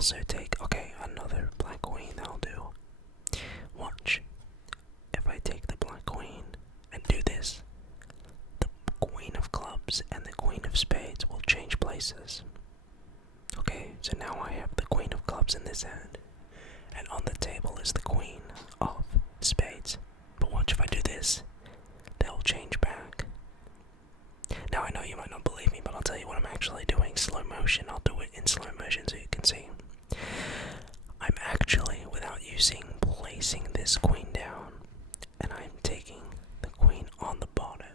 also take, okay, another black queen, that'll do. Watch. If I take the black queen and do this, the queen of clubs and the queen of spades will change places. Okay, so now I have the queen of clubs in this hand, and on the table is the queen of spades. But watch, if I do this, they'll change back. Now I know you might not believe me, but I'll tell you what I'm actually doing. Slow motion. I'll do it in slow motion so you can see. I'm actually, without placing this queen down, and I'm taking the queen on the bottom.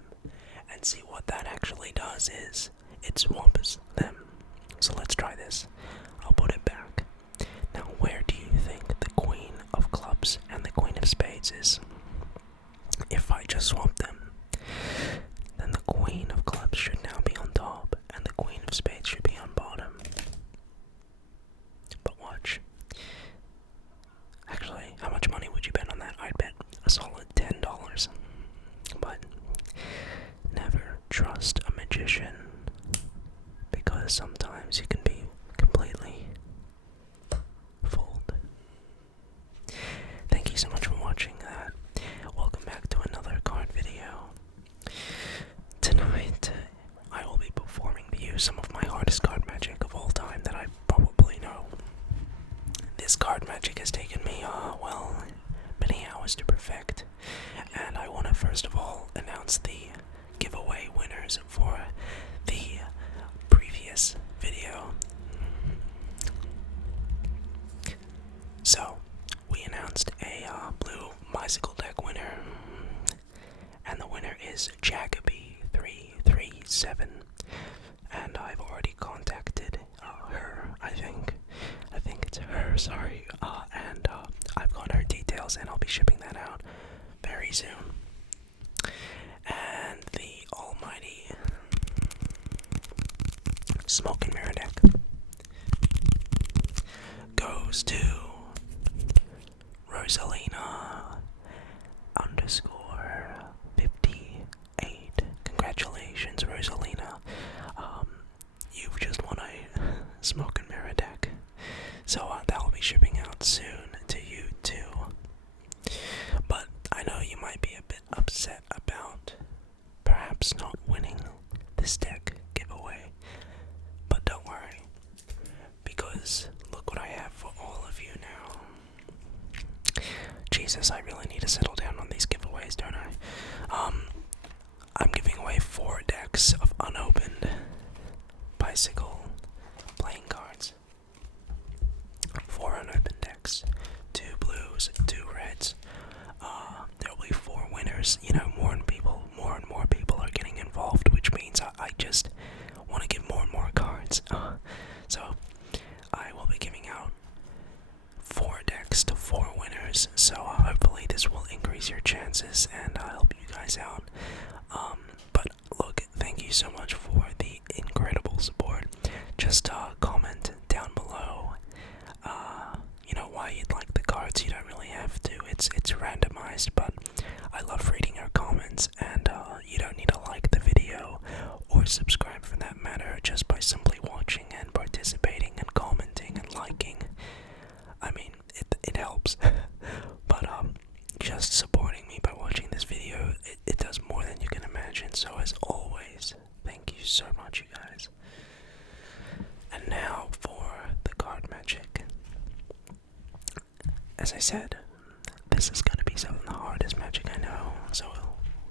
And see what that actually does is, it swaps them. So let's try this. I'll put it back. Now where do you think the queen of clubs and the queen of spades is? If I just swap them, then the queen of clubs should now be on top, and the queen of spades should be on bottom. But watch. Actually, how much money would you bet on that? I'd bet a solid $10. But never trust a magician, because sometimes you can be completely fooled. Thank you so much for watching that. Welcome back to another card video. Tonight, I will be performing to you some of my hardest card magic of all time that I probably know. This card magic has taken me, many hours to perfect, and I want to first of all announce the giveaway winners for the previous video. So, we announced a blue bicycle deck winner, and the winner is Jacoby337, and I've already contacted her, I think it's her, sorry, and I've got her details, and I'll be shipping that out very soon. And the almighty smoke and mirror deck goes to Rosalina _58. Congratulations, Rosalina. You've just won a smoke and mirror deck. So that will be shipping out soon to you too. But I know you might be a bit upset about perhaps not winning this deck giveaway. But don't worry, because look what I have for all of you now. Jesus, I really need to settle down on these giveaways, don't I? I'm giving away 4 decks of unopened bicycle playing cards. 4 unopened decks, 2 blues, 2 reds. There'll be 4 winners. You know, more and more people are getting involved, which means I just want to give more and more cards. So I will be giving out 4 decks to 4 winners. So hopefully this will increase your chances and help you guys out. But look, thank you so much for the incredible support. Just comment down below. Why you'd like the cards. You don't really have to. It's randomized, but I love reading your comments, and you don't need to like the video or subscribe for that matter, just by simply watching and participating and commenting and liking. I mean, it helps. But just supporting me by watching this video, it does more than you can imagine. So as always, thank you so much, you guys. And now for the card magic. As I said, this is going to be some of the hardest magic I know, so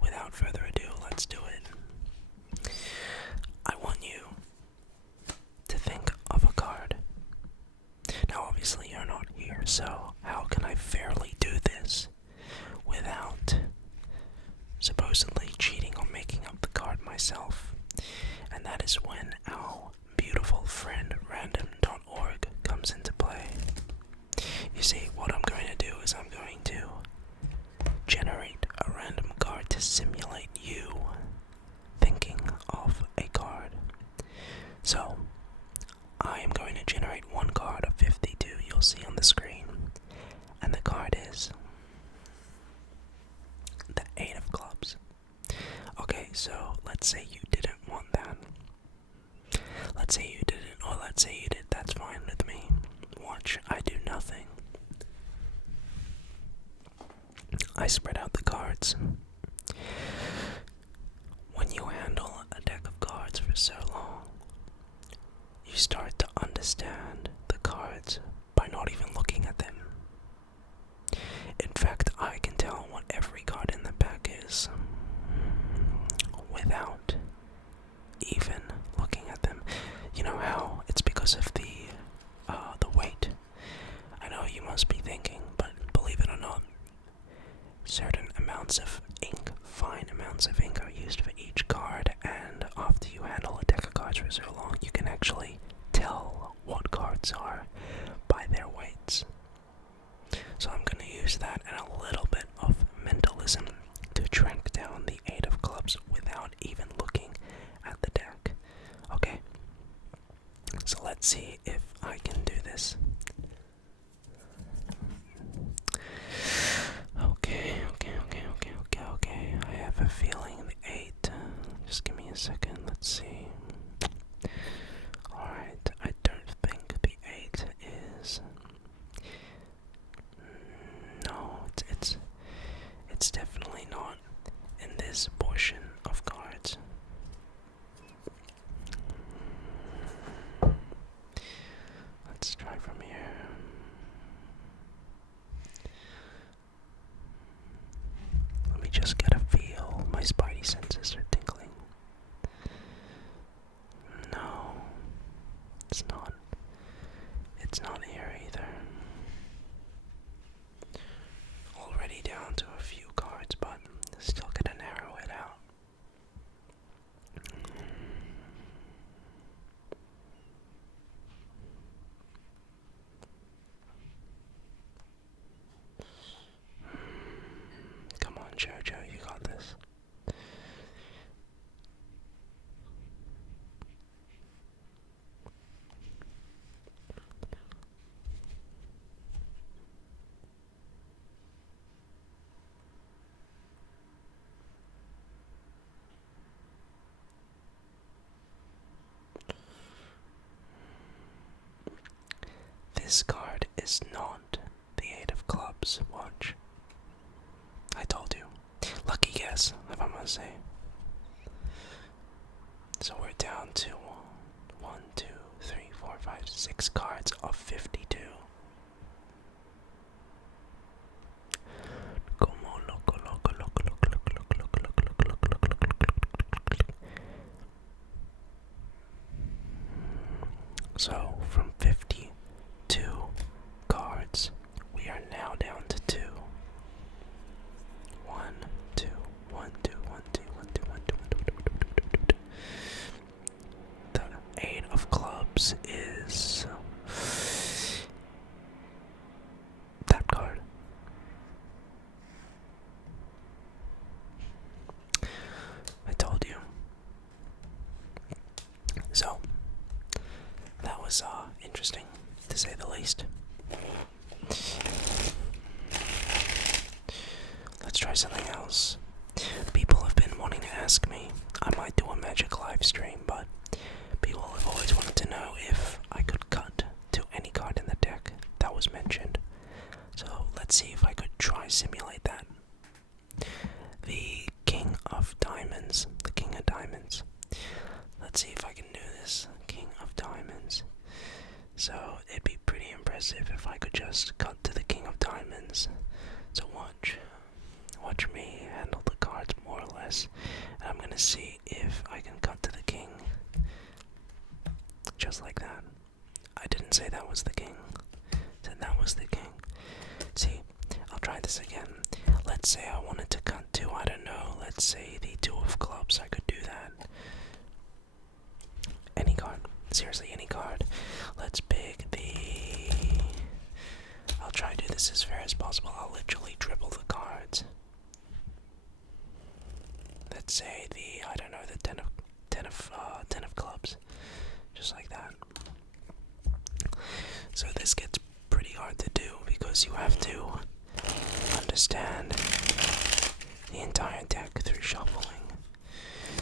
without further ado, let's do it. I want you to think of a card. Now obviously you're not here, so how can I fairly do this without supposedly cheating or making up the card myself? And that is when our beautiful friend random.org comes into play. You see, what I'm going to do is I'm going to generate a random card to simulate you thinking of a card. So, I am going to generate one card of 52 you'll see on the screen. And the card is the 8 of clubs. Okay, so let's say you didn't want that. Let's say you didn't, or let's say you did, that's fine with me. watch, I do nothing. I spread out the cards. When you handle a deck of cards for so long, you start to understand the cards by not even looking at them. In fact, I can tell what every card in the pack is without even looking at them. You know how? It's because of the weight. I know you must be thinking, but believe it or not, certain amounts of ink, fine amounts of ink, are used for each card, and after you handle a deck of cards for so long, you can actually tell what cards are by their weights. So I'm going to use that and a little bit of mentalism to track down the 8 of clubs without even looking at the deck. Okay? So let's see if I can do this. Okay. I have a feeling the 8. Just give me a second. Let's see. Alright, I don't think the 8 is. No, it's definitely not in this portion of cards. Let's try from here. Let me just get a feel. My spidey senses are tingling. No, it's not. It's not here either. Already down to a few cards, but still gonna narrow it out. Come on, Jojo, you got this. This card is not the 8 of clubs. Watch. I told you. Lucky guess, if I must say. So we're down to 1, 2, 3, 4, 5, 6 cards of 52. So from 52 cards, we are now down to 2. 1, 2, 1, 2, 1, 2, 1, 2, 1, 2, 1, 2, 1, 2. The 8 of clubs is that card. I told you. So that was interesting, to say the least. Let's try something else. People have been wanting to ask me. I might do a magic live stream, but people have always wanted to know if I could cut to any card in the deck that was mentioned. So let's see if I could try simulate that. The King of Diamonds. The King of Diamonds. Let's see if I can do this. King of Diamonds. So it'd be pretty impressive if I could just cut to the King of Diamonds. So watch me handle the cards more or less, and I'm gonna see if I can cut to the King. Just like that. I didn't say that was the King. I said that was the King. See, I'll try this again. Let's say I wanted to cut to, I don't know, let's say the 2 of clubs. I could do that. Any card. Seriously, any card. Let's pick the... I'll try to do this as fair as possible. I'll literally dribble the cards. Let's say the, I don't know, the 10 of clubs. Just like that. So this gets pretty hard to do because you have to understand the entire deck through shuffling.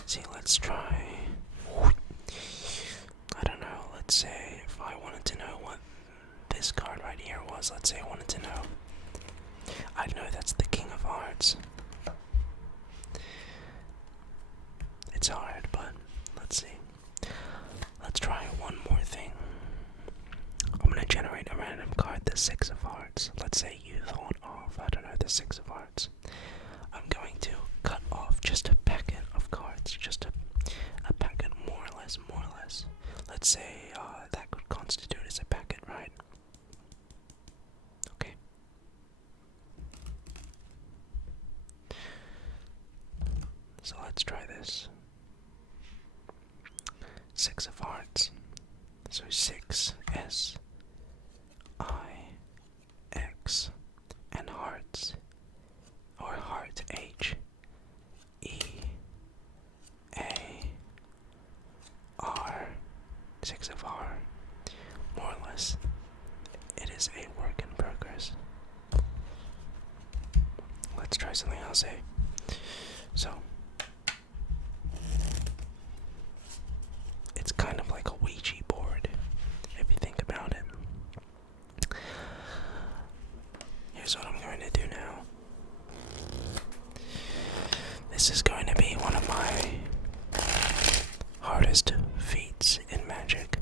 See, let's try. I don't know, let's say if I wanted to know what this card try this. 6 of hearts. So 6 S I X and hearts, or heart H E A R. 6 of R. More or less, it is a work in progress. Let's try something else, eh? So, it's kind of like a Ouija board, if you think about it. Here's what I'm going to do now. This is going to be one of my hardest feats in magic.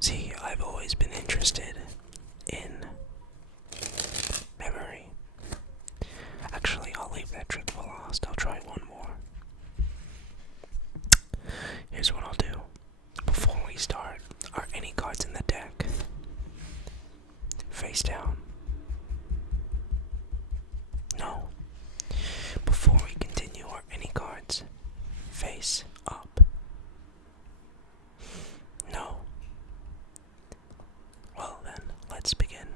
See, I've always been interested in memory. Actually, I'll leave that trick for last. I'll try one more. Here's what I'll do. Before we start, are any cards in the deck face down? No. Before we continue, are any cards face up? No. Well then, let's begin.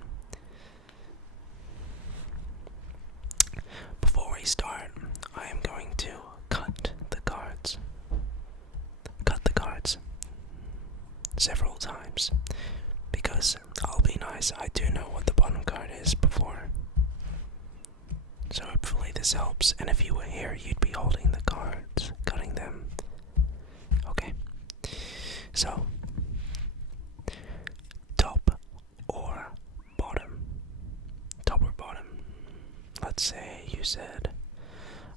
Before we start, I am going to cut the cards. Cut the cards several times, because I'll be nice, I do know what the bottom card is before. So hopefully this helps, and if you were here, you'd be holding the cards, cutting them. Okay, so top or bottom? Top or bottom? Let's say you said,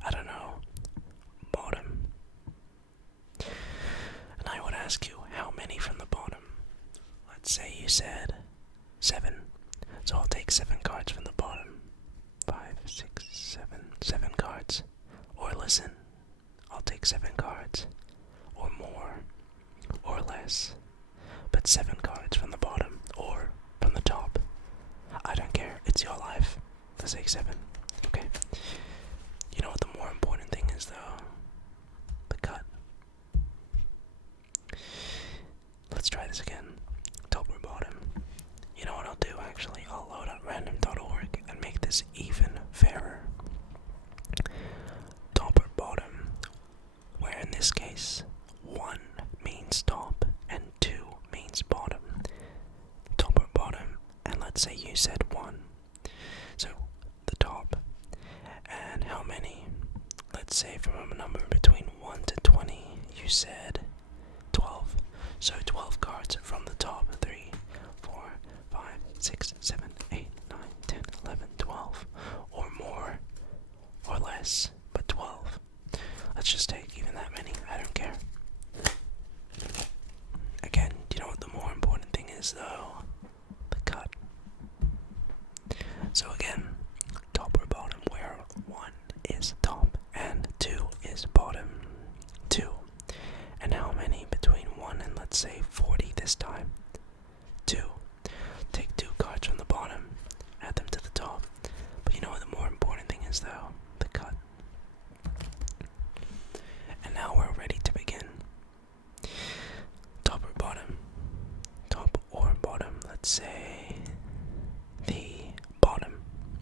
I don't know, bottom. And I would ask you, how many from the bottom? Let's say you said 7. So I'll take 7 cards from the bottom. 5, 6, 7. 7 cards. Or listen, I'll take 7 cards. Or more. Or less. But 7 cards from the bottom. Or from the top. I don't care. It's your life. Let's take 7. Okay. You know what the more important thing is, though? The cut. Let's try this again. Top or bottom? You know what I'll do, actually? I'll load up random.org and make this even fairer. Top or bottom? Where in this case, 1 means top and 2 means bottom. Top or bottom? And let's say you said 1. So, the top. And how many? Let's say from a number between 1 to 20, you said 12. So 12 cards from the top. 3, 4, 5, 6, 7, 8, 9, 10, 11, 12. Or more. Or less. But 12. Let's just take even that many. I don't care. Again, do you know what the more important thing is, though? The cut. So again, top or bottom, where 1 is top and 2 is bottom. 2. And how many between 1 and, let's say, 40 this time? 2. Take 2 cards from the bottom, add them to the top. But you know what the more important thing is, though? The cut. And now we're ready to begin. Top or bottom? Top or bottom? Let's say the bottom.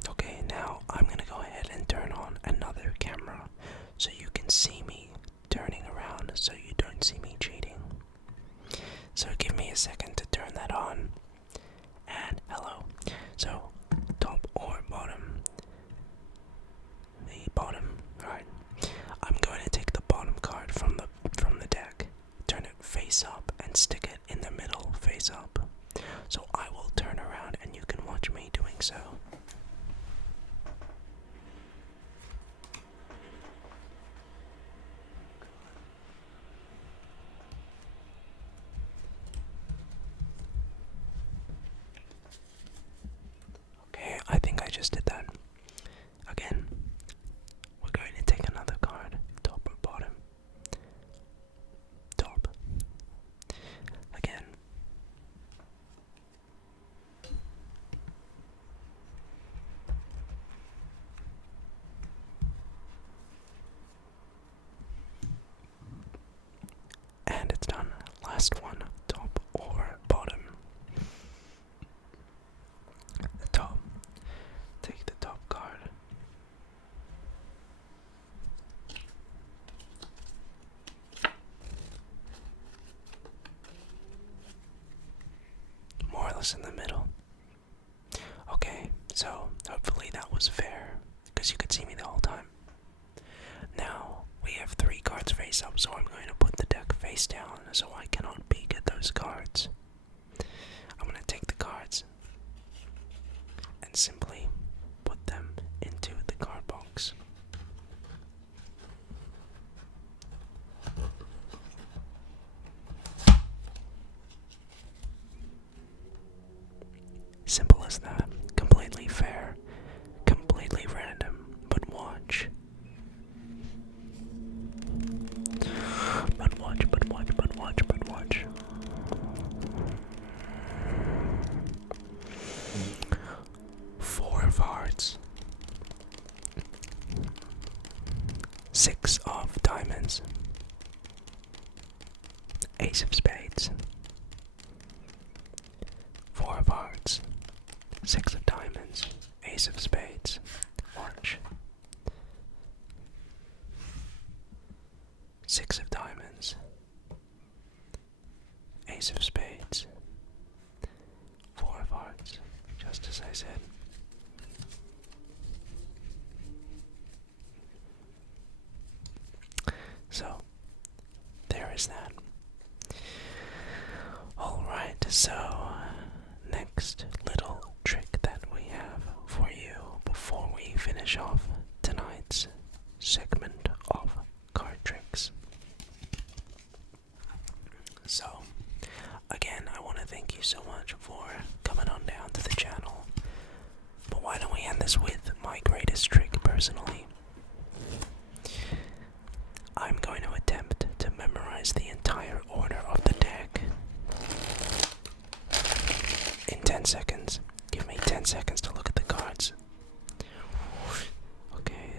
Okay, now I'm gonna go ahead and turn on another camera so you can see me turning around, so you don't see me cheating. So give me a second to turn that on. And hello. So top or bottom? The bottom. Alright. I'm going to take the bottom card from the deck, turn it face up, and stick it in the middle face up. So I will turn around and you can watch me doing so. Okay, I think I just did that. Again, we're going to take another card. Top or bottom? Top. plus in the middle. Okay, so hopefully that was fair, because you could see me the whole time. Now, we have 3 cards face up, so I'm going to put the deck face down so I cannot peek at those cards. I'm going to take the cards and simply put them into the card box. Simple as that. Completely fair. Completely random. But watch. But watch, but watch, but watch, but watch. Four of hearts. 6 of diamonds. Ace of spades. 4 of hearts. 6 of diamonds. Ace of spades. Watch. 6 of diamonds. Ace of spades. 4 of hearts. Just as I said. So, there is that. Alright, so next little trick that we have for you before we finish off tonight's segment of card tricks. So, again, I want to thank you so much for coming on down to the channel. But why don't we end this with my greatest trick personally? I'm going to attempt to memorize the entire order of the deck in 10 seconds. Give me 10 seconds to look at the cards. Okay.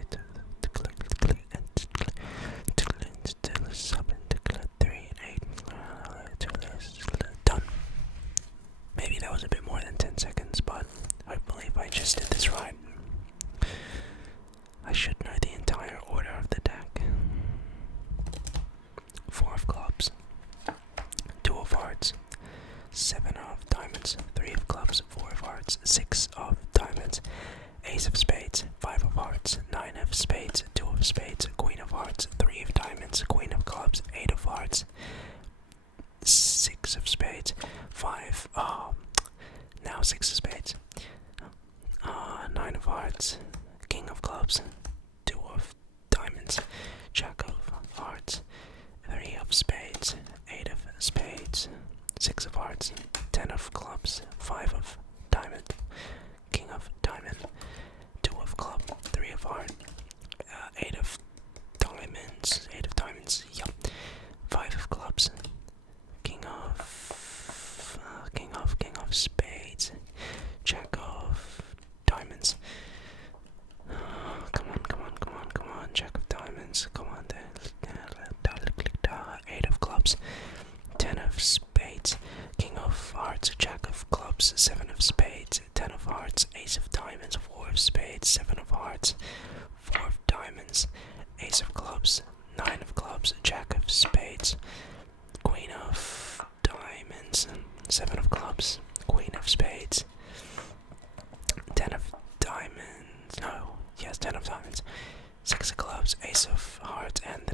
Done. Maybe that was a bit more than 10 seconds, but hopefully if I just did this right, I should know the entire order of the deck. 4 of clubs, 2 of hearts, 7 of diamonds, 3 of clubs, 4 of hearts, 6 of diamonds, ace of spades, 5 of hearts, 9 of spades, 2 of spades, queen of hearts, 3 of diamonds, queen of clubs, 8 of hearts, 6 of spades, 5, now 6 of spades, 9 of hearts, king of clubs, 2 of diamonds, jack of hearts, 3 of spades, 8 of spades, 6 of hearts, 10 of clubs, 5 of diamond, king of diamond, 2 of club, 3 of heart, 8 of diamonds, yep, 5 of clubs, king of spades, jack of diamonds, come on, jack of diamonds, come on there, 8 of clubs, 10 of spades, king of hearts, jack of clubs, 7 of spades, 10 of hearts, ace of diamonds, 4 of spades, 7 of hearts, 4 of diamonds, ace of clubs, 9 of clubs, jack of spades, queen of diamonds, 7 of clubs, queen of spades, 10 of diamonds, 10 of diamonds, 6 of clubs, ace of hearts, and